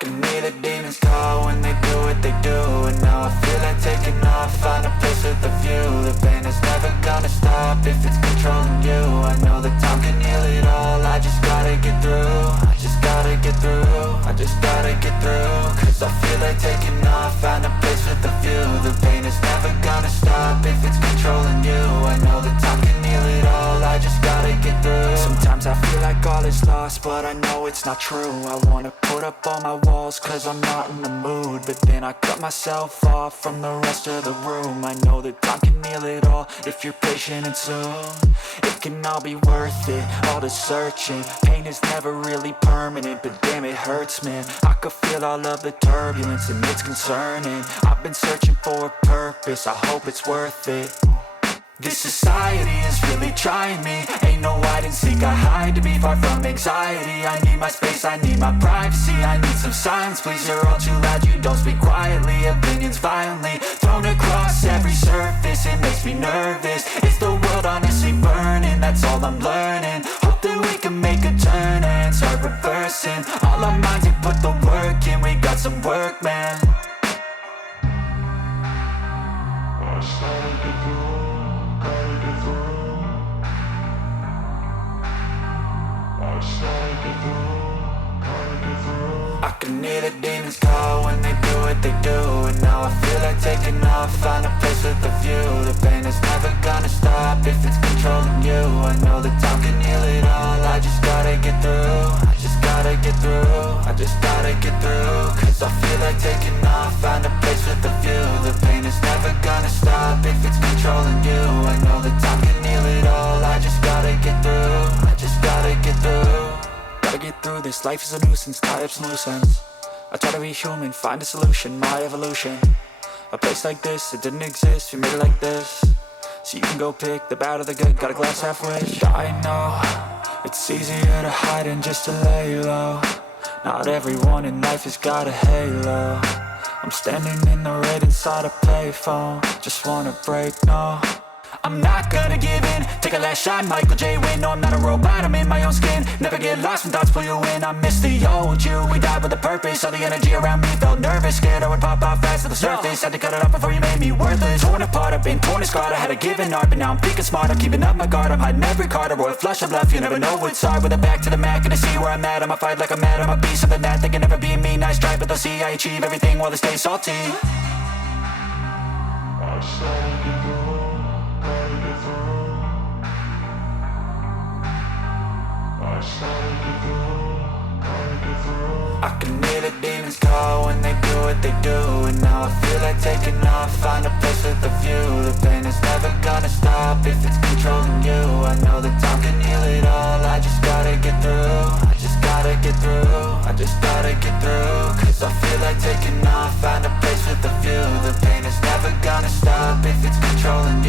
can hear the demons call when they do what they do. And now I feel like taking off, find a place with a view. The pain is never gonna stop if it's controlling you. I know that time can heal it all, I just gotta get through. I just gotta get through, I just gotta get through. Cause I feel like taking off, find a place with a view. The pain is never gonna stop if it's controlling you. I know that time can heal it all, I just gotta get through. Sometimes I feel like all is lost, but I know it's not true. I wanna put up all my walls cause I'm not in the mood, but then I cut myself off from the rest of the room. I know that time can heal it all if you're patient and soon. It can all be worth it, all the searching. Pain is never really permanent, but damn it hurts, man. I could feel all of the turbulence and it's concerning. I've been searching for a purpose, I hope it's worth it. This society is really trying me. Ain't no hide and seek, I hide to be far from anxiety. I need my space, I need my privacy. I need some silence, please, you're all too loud. You don't speak quietly, opinions violently thrown across every surface. It makes me nervous, it's the world honestly burning. That's all I'm learning, hope that we can make a turn and start reversing. All our minds, we put the work in, we got some work, man. I can hear the demons call when they do what they do. And now I feel like taking off, find a place with a view. The pain is never gonna stop if it's controlling you. I know that time can heal it all, I just gotta get through. I just gotta get through, I just gotta get through. Cause I feel like taking off, find a place with a view. The pain is never gonna stop if it's controlling you. I know that time can heal it all, I just gotta get through. I just gotta get through. Gotta get through this, life is a nuisance, tie up some loose ends. I try to be human, find a solution, my evolution. A place like this, it didn't exist, we made it like this. So you can go pick the bad or the good, got a glass halfway. I know, it's easier to hide than just to lay low. Not everyone in life has got a halo. I'm standing in the red inside a payphone, just wanna break, no. I'm not gonna give in, take a last shot, Michael J. Win. No, I'm not a robot, I'm in my own skin. Never get lost when thoughts pull you in. I miss the old you, we died with a purpose. All the energy around me felt nervous, scared I would pop off fast to the surface. Had to cut it off before you made me worthless. Torn apart, I've been torn and scarred. I had a given art, but now I'm thinking smart. I'm keeping up my guard, I'm hiding every card. A royal flush of love, you never know what's hard. With a back to the mat, gonna see where I'm at. I'ma fight like I'm mad, I'ma be something that they can never be me. Nice try, but they'll see I achieve everything while they stay salty. I can hear the demons call when they do what they do. And now I feel like taking off, find a place with a view. The pain is never gonna stop if it's controlling you. I know that time can heal it all, I just gotta get through. I just gotta get through, I just gotta get through. Cause I feel like taking off, find a place with a view. The pain is never gonna stop if it's controlling